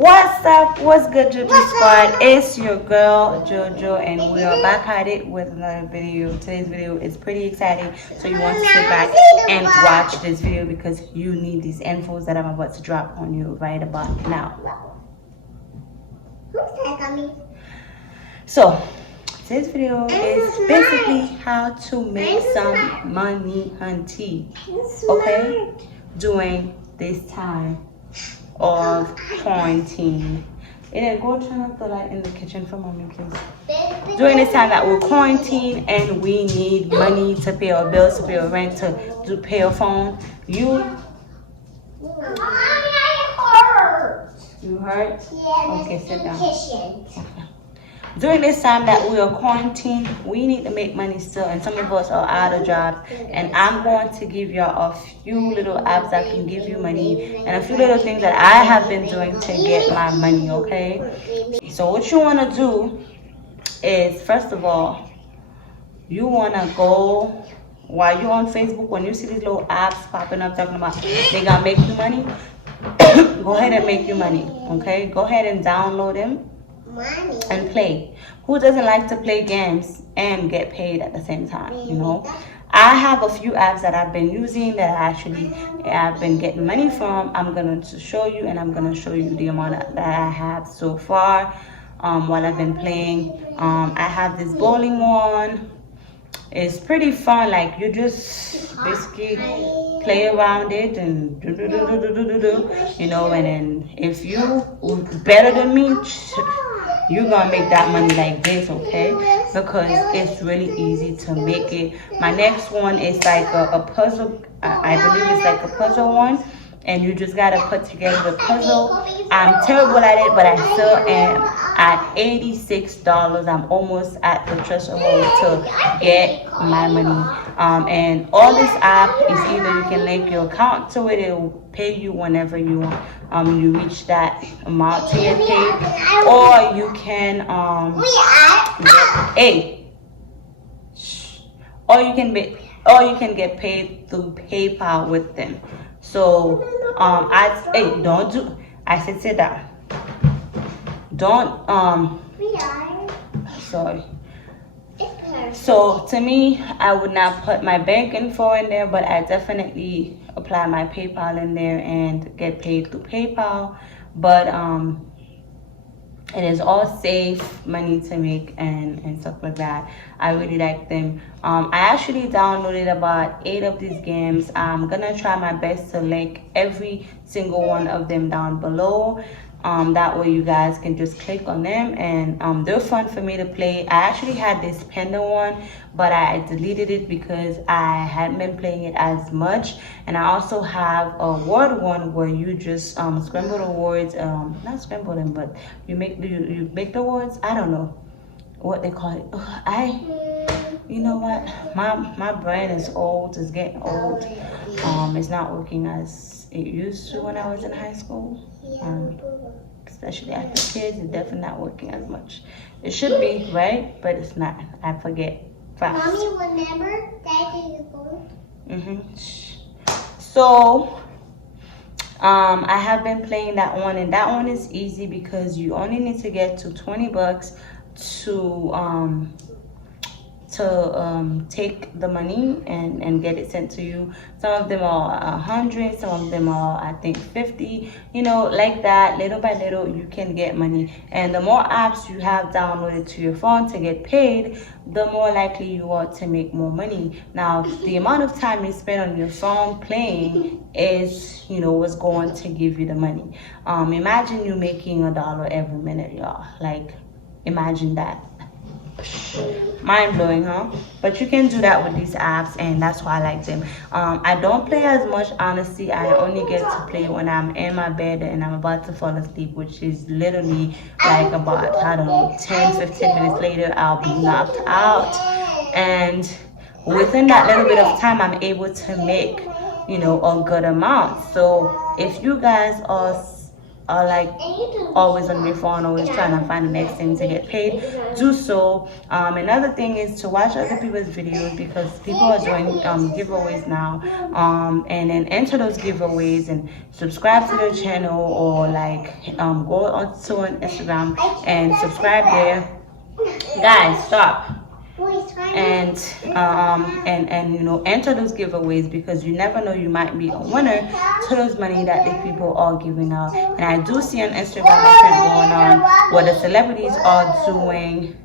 What's up? What's good, JoJo Squad? It's your girl JoJo, and we are back at it with another video. Today's video is pretty exciting, so you want to sit back and watch this video because you need these infos that I'm about to drop on you right about now. So, today's video is basically how to make some money, hunty. Okay, during this time of quarantine. And then go turn up the light in the kitchen for mommy, please. During this time that we're quarantined and we need money to pay our bills, to pay our rent, to pay our phone, you hurt? Yeah, okay, sit down. Okay. During this time that we are quarantined, we need to make money still, and some of us are out of job. And I'm going to give y'all a few little apps that can give you money and a few little things that I have been doing to get my money, okay? So what you want to do is, first of all, you want to go, while you're on Facebook, when you see these little apps popping up talking about they gonna make you money, go ahead and make you money, okay? Go ahead and download them and play. Who doesn't like to play games and get paid at the same time, you know? I have a few apps that I've been using that I've been getting money from. I'm going to show you, and I'm going to show you the amount that I have so far while I've been playing. I have this bowling one. It's pretty fun. Like, you just basically play around it and do, you know, and then if you better than me, you're gonna make that money like this, okay? Because it's really easy to make it. My next one is like a puzzle. I believe it's like a puzzle one, and you just gotta put together the puzzle. I'm terrible at it, but I still am at $86. I'm almost at the threshold to get my money. And all this app is either you can link your account to it, it'll pay you whenever you reach that amount to get paid, or you can or you can get paid through PayPal with them. So I said sit down. Don't sorry. So to me, I would not put my bank info in there, but I definitely apply my PayPal in there and get paid through PayPal. But it is all safe money to make and stuff like that. I really like them. I actually downloaded about 8 of these games. I'm gonna try my best to link every single one of them down below. That way you guys can just click on them, and they're fun for me to play. I actually had this Panda one, but I deleted it because I hadn't been playing it as much. And I also have a word one where you just scramble the words, not scramble them, but you make the words. I don't know what they call it. You know what, my brain is old, it's getting old. It's not working as it used to when I was in high school. Especially after kids, it's definitely not working as much. It should be, right? But it's not. I forget fast. Mommy, remember Daddy is going? So I have been playing that one, and that one is easy because you only need to get to $20 to take the money and get it sent to you. Some of them are 100, some of them are, I think, 50, you know, like that. Little by little you can get money, and the more apps you have downloaded to your phone to get paid, the more likely you are to make more money. Now, the amount of time you spend on your phone playing is, you know, what's going to give you the money. Imagine you making $1 every minute, y'all. Like, imagine that. Mind-blowing, huh? But you can do that with these apps, and that's why I like them. I don't play as much, honestly. I only get to play when I'm in my bed and I'm about to fall asleep, which is literally like about, I don't know, 10-15 minutes later I'll be knocked out. And within that little bit of time, I'm able to make, you know, a good amount. So if you guys are are like always on your phone, always trying to find the next thing to get paid, do so. Another thing is to watch other people's videos, because people are doing giveaways now, and then enter those giveaways and subscribe to their channel, or like go onto an Instagram and subscribe there. Guys, stop. And you know, enter those giveaways, because you never know, you might be a winner to those money that the people are giving out. And I do see on Instagram a trend going on where the celebrities are doing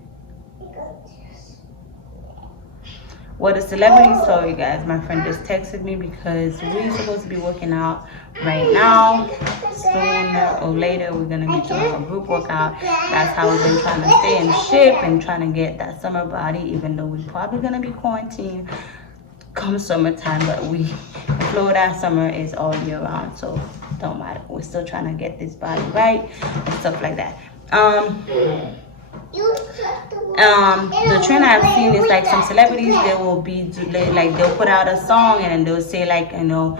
sorry guys, my friend just texted me, because we're supposed to be working out right now. Sooner or later we're gonna be doing a group workout. That's how we've been trying to stay in shape and trying to get that summer body, even though we're probably gonna be quarantined come summertime. But Florida summer is all year round, so don't matter. We're still trying to get this body right and stuff like that. The trend I've seen is like some celebrities, they'll put out a song and then they'll say like, you know,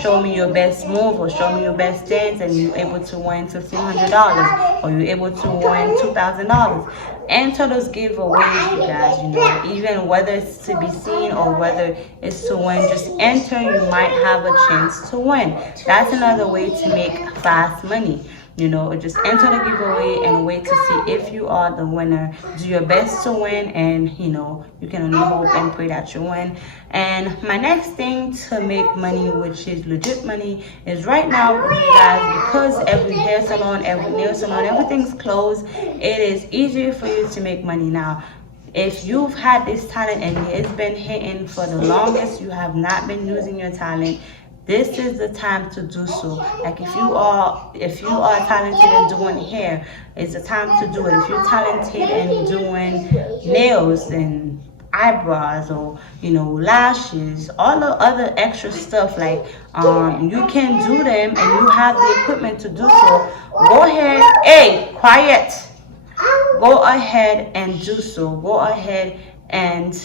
show me your best move or show me your best dance, and you're able to win $1,500 or you're able to win $2,000. Enter those giveaways, you guys. You know, even whether it's to be seen or whether it's to win, just enter. You might have a chance to win. That's another way to make fast money. You know, just enter the giveaway and wait to see if you are the winner. Do your best to win, and you know, you can only hope and pray that you win. And my next thing to make money, which is legit money, is right now, you guys, because every hair salon, every nail salon, everything's closed, it is easier for you to make money now. If you've had this talent and it's been hitting for the longest, you have not been using your talent, this is the time to do so. Like if you are talented in doing hair, it's the time to do it. If you're talented in doing nails and eyebrows, or you know, lashes, all the other extra stuff, like you can do them and you have the equipment to do so, go ahead. Hey, quiet. Go ahead and do so. Go ahead and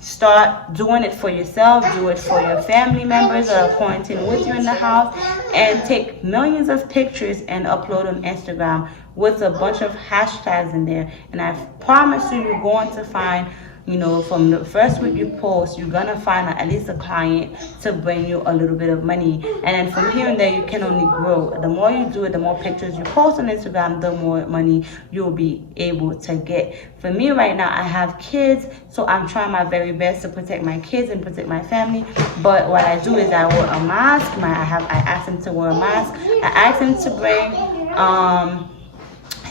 start doing it for yourself. Do it for your family members that are quarantined with you in the house, and take millions of pictures and upload on Instagram with a bunch of hashtags in there. And I promise you, you're going to find, you know, from the first week you post, you're gonna find at least a client to bring you a little bit of money. And then from here and there, you can only grow. The more you do it, the more pictures you post on Instagram, the more money you'll be able to get. For me right now, I have kids, so I'm trying my very best to protect my kids and protect my family. But what I do is I wear a mask. I ask them to wear a mask. I ask them to bring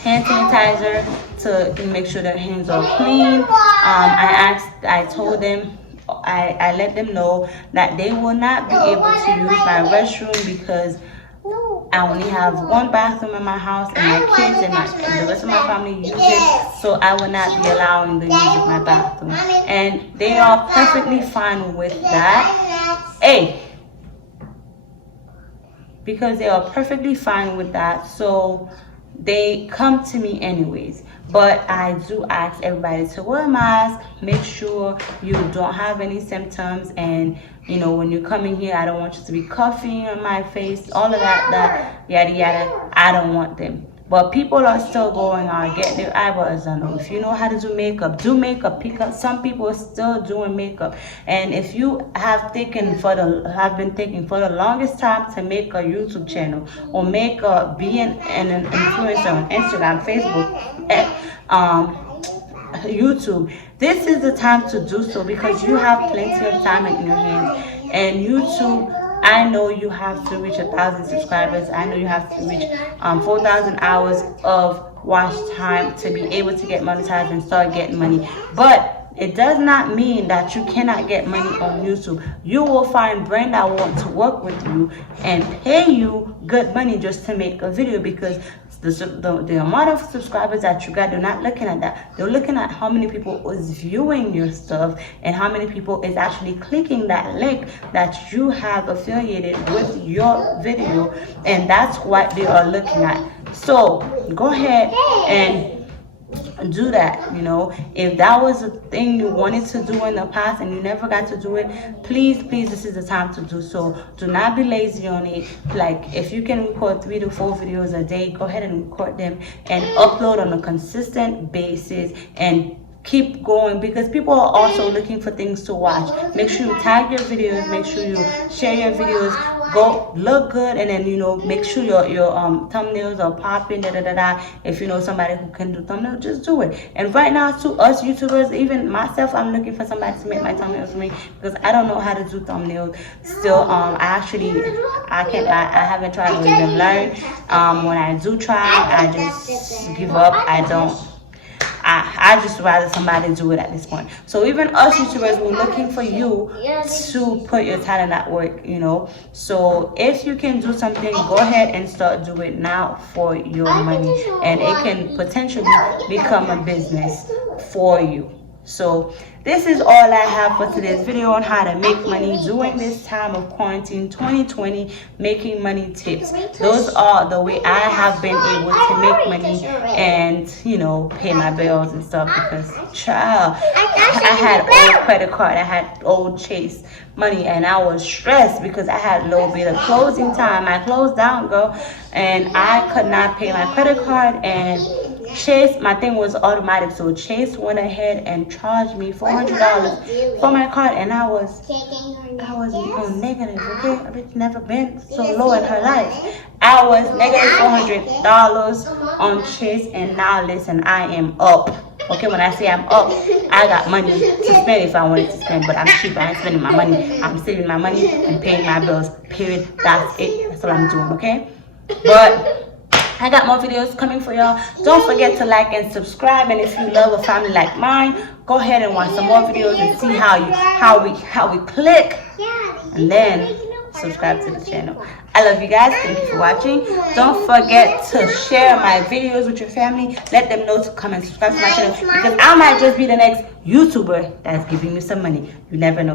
hand sanitizer to make sure their hands are clean. I told them, I let them know that they will not be able to use my restroom, because I only have one bathroom in my house, and my kids and the rest of my family use it, so I will not be allowing the use of my bathroom. And they are perfectly fine with that. Hey! Because they are perfectly fine with that, so they come to me anyways. But I do ask everybody to wear a mask, make sure you don't have any symptoms, and you know, when you're coming here, I don't want you to be coughing on my face, all of that yada yada. I don't want them. But people are still going on, getting their eyebrows done. If you know how to do makeup, do makeup. Because some people are still doing makeup. And if you have been taking for the longest time to make a YouTube channel, or be an influencer on Instagram, Facebook, YouTube, this is the time to do so, because you have plenty of time in your hands. And YouTube, I know you have to reach 1,000 subscribers. I know you have to reach 4,000 hours of watch time to be able to get monetized and start getting money. But it does not mean that you cannot get money on YouTube. You will find brands that want to work with you and pay you good money just to make a video, because the amount of subscribers that you got, they're not looking at that. They're looking at how many people is viewing your stuff and how many people is actually clicking that link that you have affiliated with your video, and that's what they are looking at. So go ahead and do that. You know, if that was a thing you wanted to do in the past and you never got to do it, please, this is the time to do so. Do not be lazy on it. Like, if you can record 3 to 4 videos a day, go ahead and record them and upload on a consistent basis and keep going, because people are also looking for things to watch. Make sure you tag your videos, make sure you share your videos, go look good, and then, you know, make sure your thumbnails are popping, If you know somebody who can do thumbnails, just do it. And right now, to us YouTubers, even myself, I'm looking for somebody to make my thumbnails for me, because I don't know how to do thumbnails still. I haven't tried to even learn. When I do try, I just give up. I just rather somebody do it at this point. So even us YouTubers, we're looking for you to put your talent at work, you know. So if you can do something, go ahead and start do it now for your money, and it can potentially become a business for you. So this is all I have for today's video on how to make money during this time of quarantine 2020, making money tips. Those are the way I have been able to make money and, you know, pay my bills and stuff, because child, I had old credit card, I had old Chase money, and I was stressed because I had a little bit of closing time. I closed down, girl, and I could not pay my credit card, and Chase, my thing was automatic, so Chase went ahead and charged me $400 for my card, and I was on negative. Okay, I've never been so low in her life. I was negative $400 on Chase, and now listen, I am up. Okay, when I say I'm up, I got money to spend if I wanted to spend, but I'm cheap. I ain't spending my money. I'm saving my money and paying my bills. Period. That's it. That's all I'm doing. Okay, but I got more videos coming for y'all. Don't forget to like and subscribe. And if you love a family like mine, go ahead and watch some more videos and see how we click, and then subscribe to the channel. I love you guys. Thank you for watching. Don't forget to share my videos with your family. Let them know to come and subscribe to my channel, because I might just be the next YouTuber that's giving you some money. You never know.